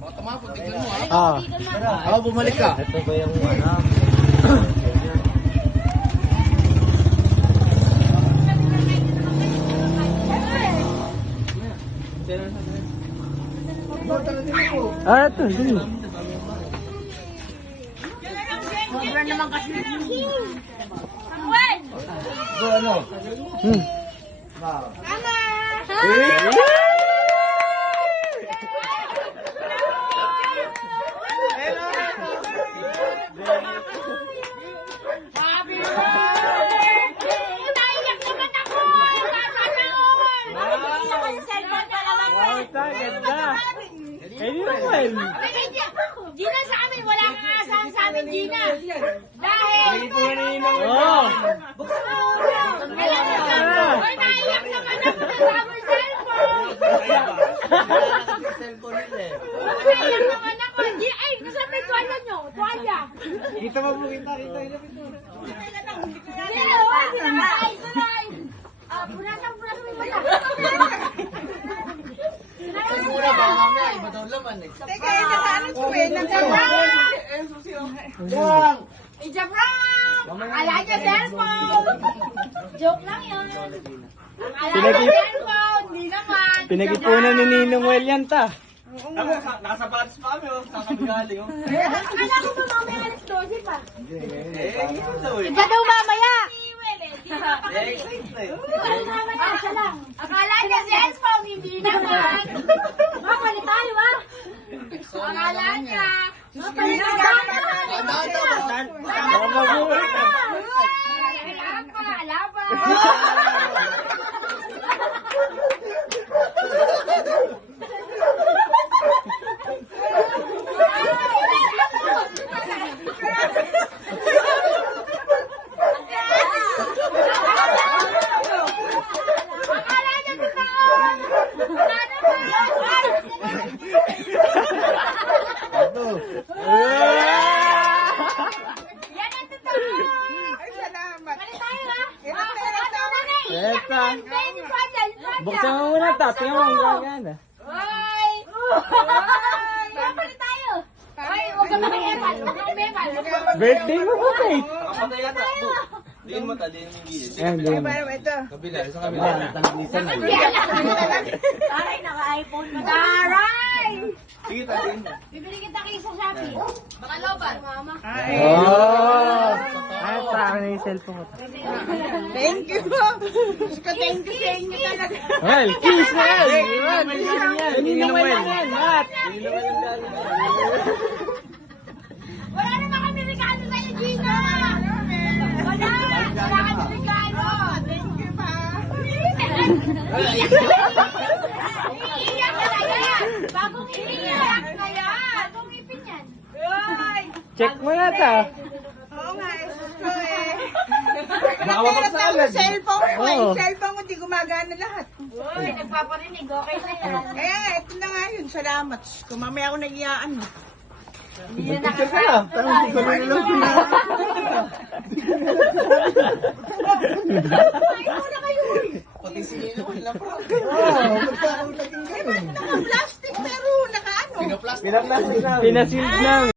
Baka tumapot, tignan mo ha. Ah. Ako, bumalik ka. Ito ba yung ano? Ah, ito. Sige. Sobra naman kasi. Samuel! So, ano? Tama! Happy birthday! Naiyak naman ako! Nakakataon! Naiyak ang cellphone pa naman. Wow, ito. Ganda. Eh, di naman. Gina sa amin, wala kang asahan sa amin, Gina. Dahil... Oh. Ay, naiyak naman ako sa bagong cellphone. Naiyak naman ako. Ay, nasa may tuwalya nyo. Tuwalya. Kita mo po, kita. Sinakay. Punatang may mata. Ay, mura ba? Mamaya, iba daw laman eh. Teka, nakaano ko eh. Yang! Ijabram! Akala niya cellphone! Joke lang yun. Akala niya Pinag- cellphone, hindi naman. Pinag-ipunan ni Ninong Well yan ta. Ako, nakasapatos pa kami oh. Kakabigali oh. Akala ko ba mamaya alas 12 pa? Ikaw daw eh. Iba daw mamaya! Eh, Akala niya cellphone, hindi naman. Mapali tayo ah! Akala niya. Mapali tayo. Eta. Buksan mo muna ta. Tingnan mo ang gagana. Hoy! Mapali tayo! Hoy, huwag ka makihepal! Huwag ka umepal! Birthday mo po kay. Nakapatay yata. Diin mo ta, diin mo yung gilid. Ayan, ganyan. Kabila, sa kabila. Taray, naka-iPhone mo. Taray! Sige ta, diin mo. Bibili kita kayo sa Shopee. Baka loban, mama. Oh! Ay, parang na yung cellphone ko. Thank you! Thank you sa inyo talaga. Well, kiss na yan! Iwan! Ninong Well yan! Mat! Wala naman kami regalo sa'yo, Gina! Wala! Wala kami regalo! Thank you, pa! Iiyak ka na yan! Bagong iiyak na yan! Bagong ipin yan! Check mo na ta. Oo nga, gusto eh. Baka mapagsalan. Cellphone ko, Oo. yung cellphone ko, di gumagana lahat. Uy, nagpaparinig. Okay na yan. Kaya nga, ito na nga yun, salamat. Kung mamaya ako nag-iyaan mo. Hindi na Check ka na. Parang hindi ko na lang Pati si Nino, wala pa. Naka-plastic pero naka-ano. Pinaplastic. Pinasil lang.